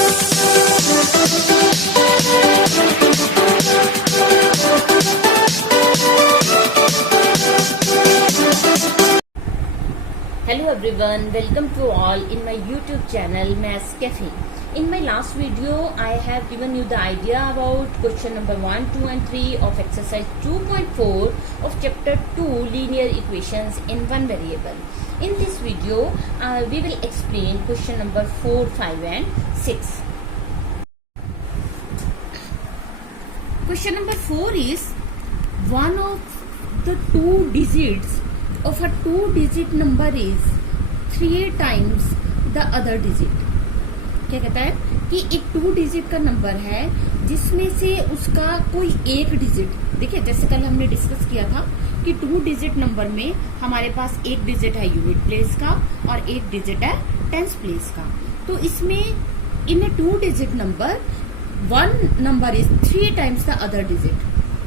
Hello everyone, welcome to all in my YouTube channel Maths Cafe. In my last video, I have given you the idea about question number 1, 2 and 3 of exercise 2.4 of chapter 2 linear equations in one variable. In this video, we will explain question number 4, 5 and 6. Question number 4 is one of the two digits of a two-digit number is 3 times the other digit. क्या कहता है कि एक 2 digit का number है जिसमें से उसका कोई एक डिजिट, देखिए जैसे कल हमने डिस्कस किया था कि 2 डिजिट नंबर में हमारे पास एक डिजिट है यूनिट प्लेस का और एक डिजिट है टेंस प्लेस का. तो इसमें इन 2 digit number one number is 3 times the other digit.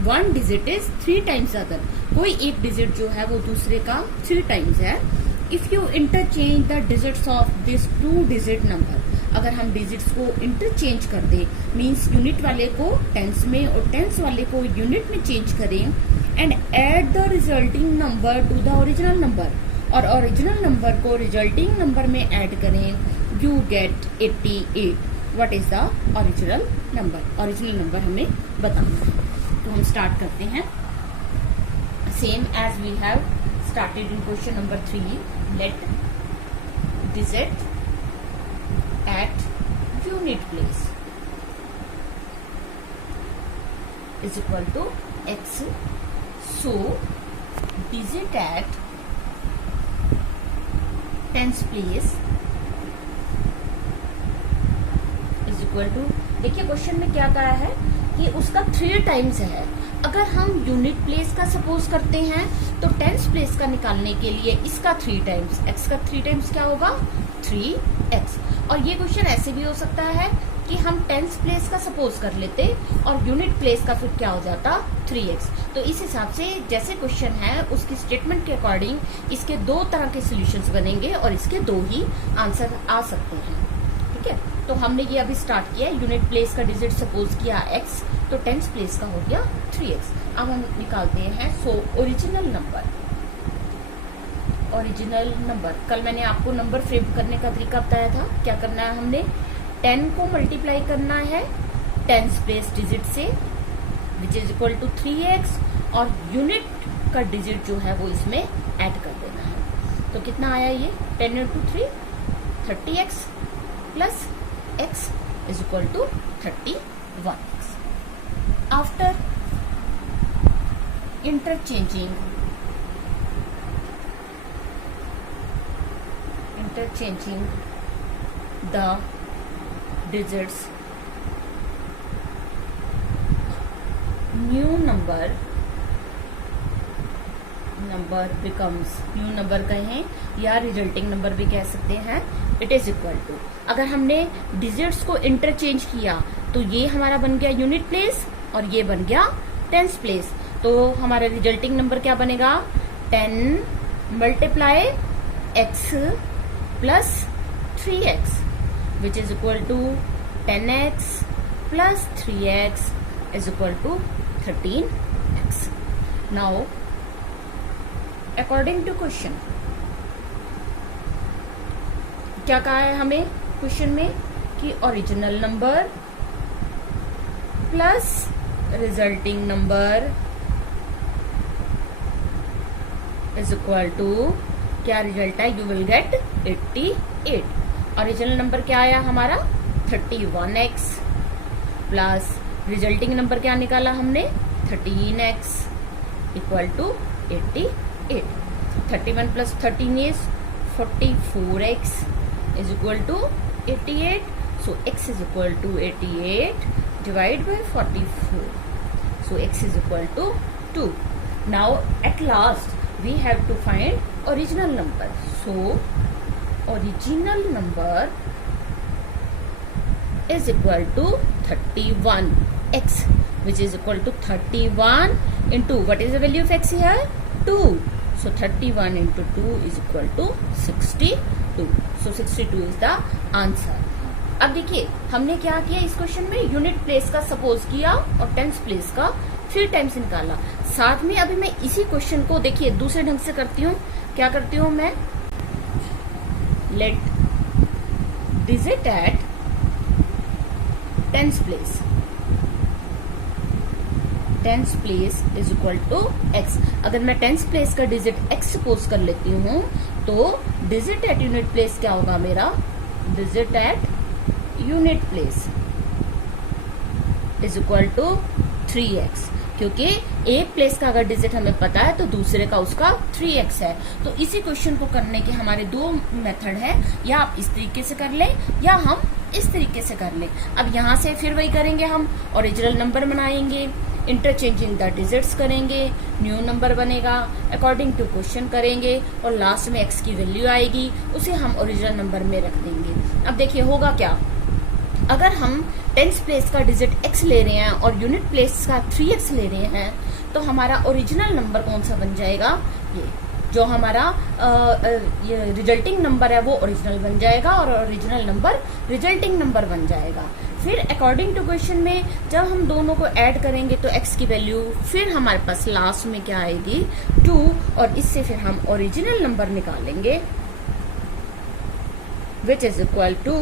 One digit is 3 times other. कोई एक डिजिट जो है वो दूसरे का 3 टाइम्स है. If you interchange the digits of this 2 digit number, अगर हम डिजिट्स को इंटरचेंज कर दें, मीन्स यूनिट वाले को टेंस में और टेंस वाले को यूनिट में चेंज करें and add the resulting number to the original number, और ओरिजिनल नंबर को रिजल्टिंग नंबर में ऐड करें, you get 88. What is the original number? Original number हमें बताना है. तो हम स्टार्ट करते हैं same as we have started in question number 3. Let digit at unit place is equal to x. So digit at tens place is equal to, देखिए question में क्या कहा है कि उसका 3 टाइम्स है. अगर हम यूनिट प्लेस का सपोज करते हैं तो टेंस प्लेस का निकालने के लिए इसका 3 टाइम्स, x का 3 टाइम्स क्या होगा? 3x. और ये क्वेश्चन ऐसे भी हो सकता है कि हम टेंस प्लेस का सपोज कर लेते और यूनिट प्लेस का फिर क्या हो जाता? 3x. तो इस हिसाब से जैसे क्वेश्चन है उसकी स्टेटमेंट के अकॉर्डिंग इसके 2 तरह के सॉल्यूशंस बनेंगे और इसके 2 ही आंसर आ सकते हैं. ठीक है, तो हमने ये अभी स्टार्ट किया. यूनिट प्लेस का डिजिट सपोज किया x, तो टेंस प्लेस का हो गया 3x. अब हम निकालते हैं ओरिजिनल नंबर. ओरिजिनल नंबर, कल मैंने आपको नंबर फ्रेम करने का तरीका बताया था. क्या करना है हमने? 10 को मल्टीप्लाई करना है टेंस प्लेस डिजिट से विच इज इक्वल टू 3x, और यूनिट का डिजिट जो है वो इसमें ऐड कर देना है. तो कितना आया ये? 10 into 3 30x plus x is equal to 31x. After interchanging the digits, new number becomes, new number कहें या रिजल्टिंग नंबर भी कह सकते हैं. इट इज इक्वल टू, अगर हमने डिजिट्स को इंटरचेंज किया तो ये हमारा बन गया यूनिट प्लेस और ये बन गया टेंस प्लेस. तो हमारा रिजल्टिंग नंबर क्या बनेगा? 10 multiply x plus 3x which is equal to 10x plus 3x is equal to 13x. Now according to question क्या कहा है हमें क्वेश्चन में कि original number plus resulting number is equal to, क्या रिजल्ट है? You will get 88. Original number क्या आया हमारा? 31x प्लस रिजल्टिंग नंबर क्या निकाला हमने? 13x equal to 88. 31 plus 13 is 44x is equal to 88. So x is equal to 88 divide by 44. So x is equal to 2. Now at last we have to find original number. So original number is equal to 31x, which is equal to 31 into, what is the value of x here? 2. So 31 into 2 is equal to 62. So 62 is the answer. अब देखिए हमने क्या किया इस question में, unit place का suppose किया और टेंस प्लेस का 3 टाइम्स निकाला। साथ में अभी मैं इसी क्वेश्चन को देखिए दूसरे ढंग से करती हूँ। क्या करती हूँ मैं, let digit at tens place, tens place is equal to x. अगर मैं टेंस प्लेस का डिजिट एक्स सपोज कर लेती हूँ तो डिजिट एट यूनिट प्लेस क्या होगा मेरा, digit at unit place is equal to 3x, क्योंकि एक प्लेस का अगर डिजिट हमें पता है तो दूसरे का उसका 3x है। तो इसी क्वेश्चन को करने के हमारे 2 मेथड है, या आप इस तरीके से कर लें या हम इस तरीके से कर लें। अब यहाँ से फिर वही करेंगे, हम ओरिजिनल नंबर बनाएंगे, इंटरचेंजिंग द डिजिट्स करेंगे, न्यू नंबर बनेगा, अकॉर्डिंग टू क्वेश्चन करेंगे और लास्ट में x की वैल्यू आएगी, उसे हम ओरिजिनल नंबर में रख देंगे। अब देखिए होगा क्या, अगर हम टेंस प्लेस का डिजिट x ले रहे हैं और यूनिट प्लेस का 3x ले रहे हैं तो हमारा ओरिजिनल नंबर कौन सा बन जाएगा, ये जो हमारा ये रिजल्टिंग नंबर है वो ओरिजिनल बन जाएगा और ओरिजिनल नंबर रिजल्टिंग नंबर बन जाएगा। फिर अकॉर्डिंग टू क्वेश्चन में जब हम दोनों को ऐड करेंगे तो x की वैल्यू फिर हमारे पास लास्ट में क्या आएगी 2, और इससे फिर हम ओरिजिनल नंबर निकालेंगे विच इज इक्वल टू,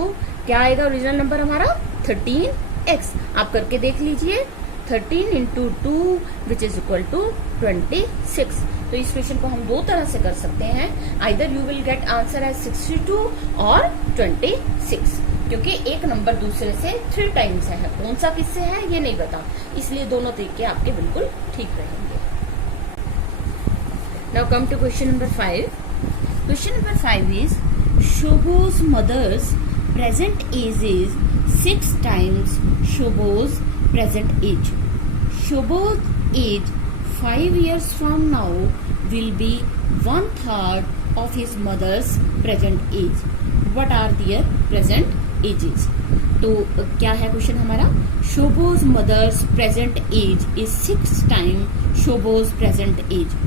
क्या आएगा ओरिजिनल नंबर हमारा 13x। आप करके देख लीजिए, 13 into 2 which is equal to 26। तो इस क्वेश्चन को हम 2 तरह से कर सकते हैं, either you will get answer as 62 और 26, क्योंकि एक नंबर दूसरे से 3 टाइम्स है, कौन सा किससे है ये नहीं पता, इसलिए दोनों तरीके आपके बिल्कुल ठीक रहेंगे। Now come to question number 5। Question number 5 is Shobo's mother's present age is 6 times Shobo's present age. Shobo's age 5 years from now will be 1/3 of his mother's present age. What are their present ages? तो क्या है question हमारा, Shobo's mother's present age is 6 times Shobo's present age.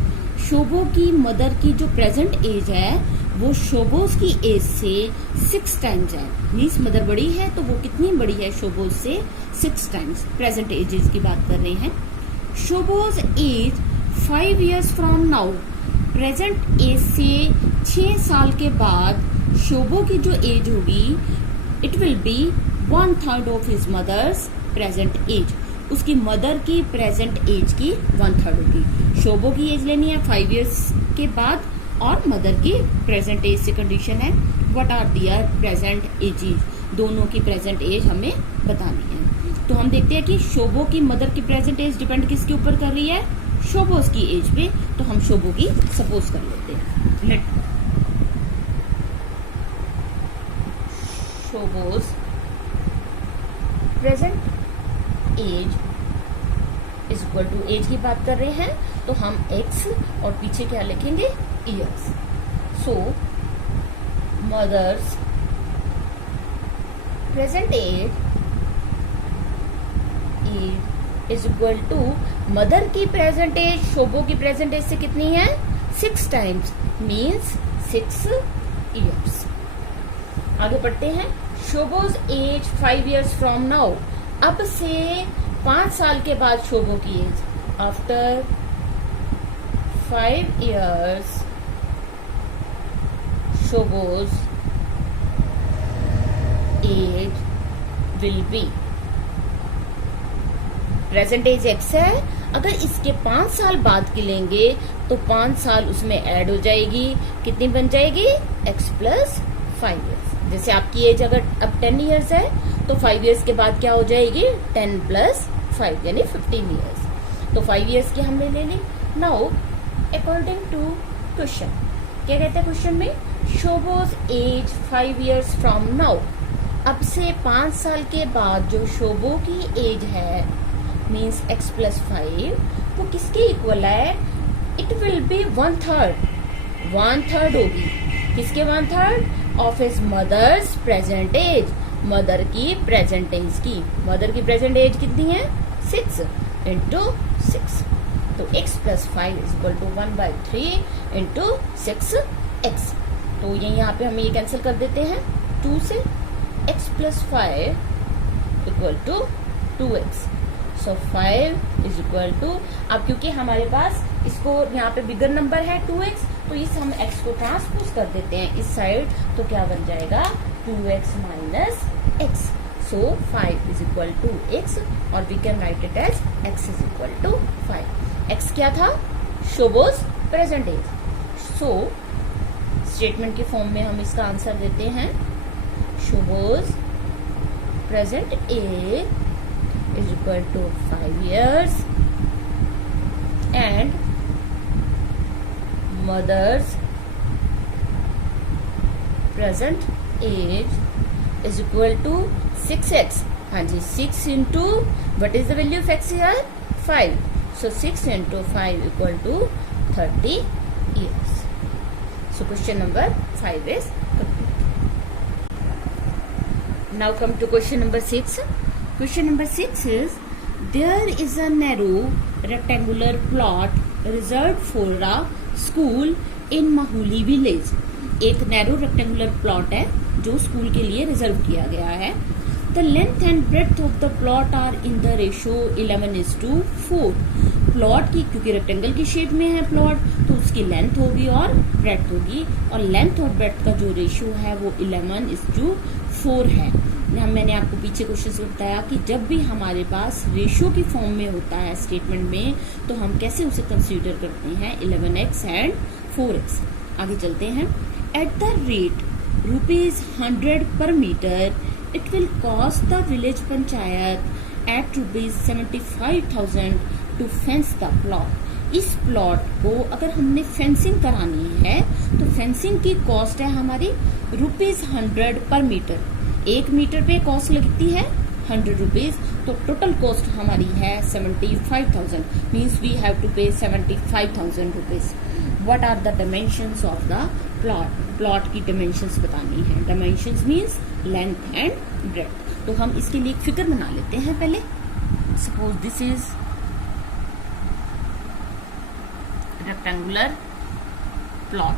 Shobo की mother की जो present as है वो शोबोज की एज से 6 टाइम्स है, मीन्स मदर बड़ी है तो वो कितनी बड़ी है शोबोज से 6 टाइम्स प्रेजेंट एजेस की बात कर रहे हैं। Shobo's age 5 years from now, present age से 6 साल के बाद शोबो की जो एज होगी it will be 1/3 of his mother's present age, उसकी मदर की प्रेजेंट एज की 1/3 होगी। शोबो की एज लेनी है 5 years के बाद और मदर की प्रेजेंट एज से कंडीशन है what are their present ages, दोनों की प्रेजेंट एज हमें बतानी है। तो हम देखते हैं कि शोबो की मदर की प्रेजेंट एज डिपेंड किसके ऊपर कर रही है, शोबोज की एज पे, तो हम शोबो की सपोज कर लेते हैं। Let Shobo's present age is equal to, age की बात कर रहे हैं तो हम x और पीछे क्या लिखेंगे years. So mother's present age is equal to, mother की प्रेजेंट एज शोबो की प्रेजेंट एज से कितनी है 6 टाइम्स, मीन्स 6 ईयर्स। आगे पढ़ते हैं, Shobo's age 5 years from now, अब से 5 साल के बाद शोबो की age, after 5 years Shobo's age will be, present age x है, अगर इसके 5 साल बाद की लेंगे तो 5 साल उसमें ऐड हो जाएगी, कितनी बन जाएगी x प्लस 5 years। जैसे आपकी एज अगर अब 10 years है तो 5 years के बाद क्या हो जाएगी 10 प्लस 5 यानी 15 years। तो 5 years की हमने ले ली। नाउ अकॉर्डिंग टू क्वेश्चन, क्या कहते हैं क्वेश्चन में, शोबोज एज 5 years फ्रॉम नाउ, अब से 5 साल के बाद जो शोबो की एज है मीन्स x प्लस 5 वो किसके इक्वल है, इट विल बी 1/3 होगी, किसके 1/3 of his mother's present age, mother की प्रेजेंट एज की, मदर की प्रेजेंट एज कितनी है 6 इंटू 6, तो x plus 5 is equal to 1/3 into 6x। तो ये यहाँ पे हम ये कैंसिल कर देते हैं 2 से, x plus 5 equal to 2x. So 5 is equal to, अब क्योंकि हमारे पास इसको यहाँ पे बिगर नंबर है 2x, तो इस हम x को ट्रांसपोज कर देते हैं इस साइड, तो क्या बन जाएगा 2x minus x. So 5 is equal to x और we can write it as x is equal to 5. x क्या था? Shobo's present age. So statement के फॉर्म में हम इसका आंसर देते हैं. Shobo's present age is equal to 5 years and mother's present age is equal to 6x. हाँ जी, 6 into what is the value of x here? 5. So 6 into 5 equal to 30 years. So question number 5 is complete. Now come to question number 6. Question number 6 is, there is a narrow rectangular plot reserved for a school in Mahuli village. एक narrow rectangular plot है जो school के लिए reserve किया गया है. The length and breadth of the plot are in the ratio 11:4. Plot की, क्योंकि रेक्टेंगल की शेप में है प्लॉट, तो उसकी लेंथ होगी और ब्रेड्थ होगी, और लेंथ और ब्रेड्थ का जो रेशियो है वो 11:4 है. मैंने आपको पीछे क्वेश्चन में बताया कि जब भी हमारे पास रेशियो की फॉर्म में होता है स्टेटमेंट में, तो हम कैसे उसे कंसीडर करते हैं 11x एंड 4x. आगे चलते हैं. At the rate ₹100 per meter it will cost the village panchayat at ₹75,000 to fence the plot. इस प्लॉट को अगर हमने फेंसिंग करानी है तो फेंसिंग की कॉस्ट है हमारी ₹100 पर मीटर. 1 मीटर पे कॉस्ट लगती है 100 रुपीज, तो टोटल कॉस्ट हमारी है 75,000. Means we have to pay 75,000 rupees. What are the dimensions of the plot? Plot की डायमेंशंस बतानी है. Dimensions means length and breadth. तो हम इसके लिए एक फिगर बना लेते हैं पहले. Suppose this is rectangular plot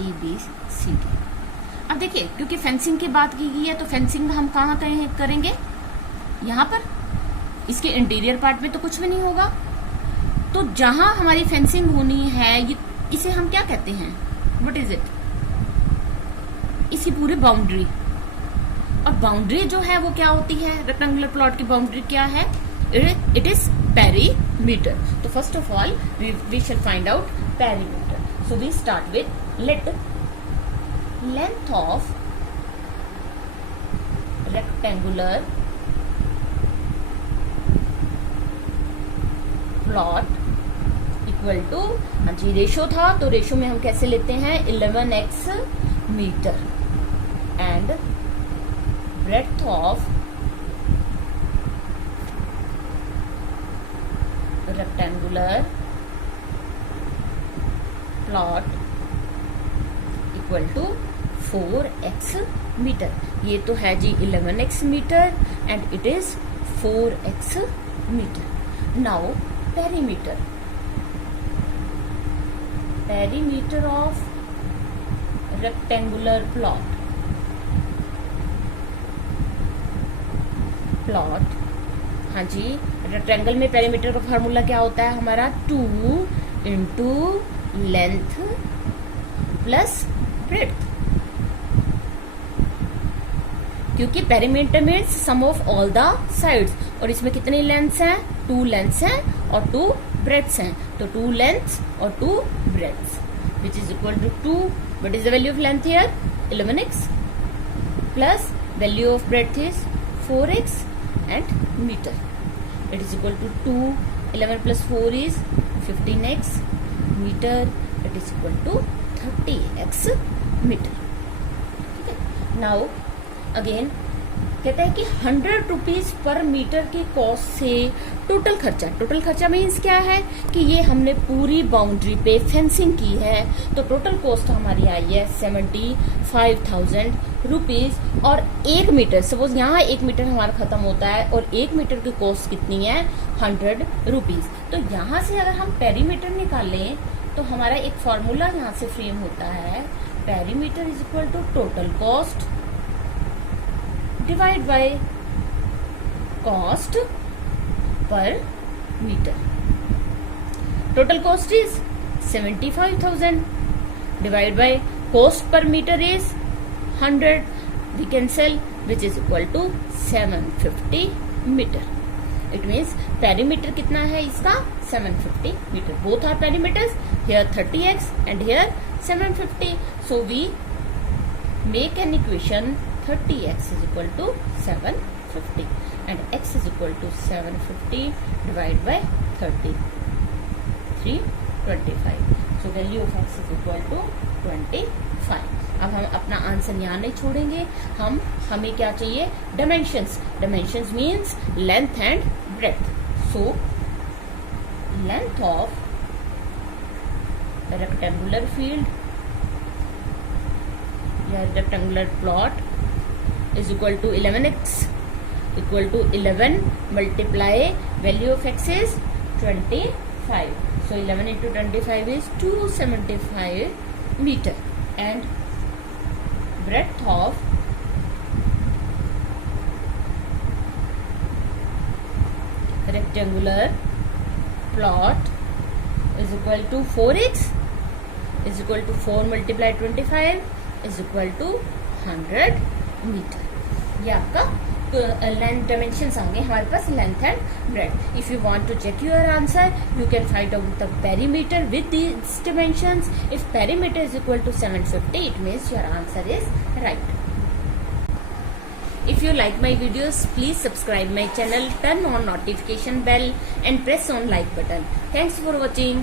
ABCD. अब देखिए, क्योंकि फेंसिंग की बात की गई है तो फेंसिंग हम कहाँ करेंगे? यहाँ पर. इसके इंटीरियर पार्ट में तो कुछ भी नहीं होगा. तो जहां हमारी फेंसिंग होनी है इसे हम क्या कहते हैं? What is it? इसकी पूरी बाउंड्री. और बाउंड्री जो है वो क्या होती है? रेक्टेंगुलर प्लॉट की बाउंड्री क्या है? It is perimeter. तो first of all we shall find out perimeter. So we start with let length of rectangular plot equal to, हाँ जी रेशो था तो रेशो में हम कैसे लेते हैं 11x meter and breadth of rectangular plot equal to 4x meter. ये तो है जी 11x meter and it is 4x meter. Now perimeter. Perimeter of rectangular plot. हाँ जी, रेक्टेंगल में पेरीमीटर का फार्मूला क्या होता है हमारा? 2 इंटू लेंथ प्लस ब्रेड्थ. क्योंकि perimeter means sum of all the sides, और इसमें कितनी लेंथ्स हैं? 2 लेंथ्स हैं और 2 ब्रेड्थ्स हैं. तो 2 लेंथ्स और 2 breadths which is equal to 2. What is the value of length here? 11x plus value of breadth is 4x and metre. It is equal to 2. 11 plus 4 is 15x metre. It is equal to 30x metre. ठीक है. Now again कहता है कि 100 rupees per metre की cost से total खर्चा means क्या है कि ये हमने पूरी बाउंड्री पे फेंसिंग की है, तो टोटल कॉस्ट हमारी आई है 75,000 रुपीज. और 1 मीटर, सपोज यहाँ 1 मीटर हमारा खत्म होता है और 1 मीटर की कॉस्ट कितनी है? 100 रुपीज. तो यहाँ से अगर हम पेरीमीटर निकालें तो हमारा एक फॉर्मूला यहाँ से फ्रेम होता है. Perimeter is equal to total cost divide by cost per meter. Total cost is 75,000 divided by cost per meter is 100. We can sell, which is equal to 750 meter. It means perimeter कितना है इसका 750 meter. Both are perimeters. Here 30x and here 750. So we make an equation 30x is equal to 750 and x is equal to 750 divided by 30. 325. So value of x is equal to 25. अब हम अपना answer यहाँ नहीं छोड़ेंगे, हमें क्या चाहिए, dimensions. Dimensions means length and breadth. So length of rectangular field या rectangular plot is equal to 11x equal to 11 multiply value of x is 25. So 11 into 25 is 275 meter and breadth of rectangular plot is equal to 4x is equal to 4 multiply 25 is equal to 100 meter. ये आपका length dimensions आएंगे हमारे पास, length and breadth. If you want to check your answer you can find out the perimeter with these dimensions. If perimeter is equal to 750 it means your answer is right. If you like my videos, please subscribe my channel, turn on notification bell and press on like button. Thanks for watching.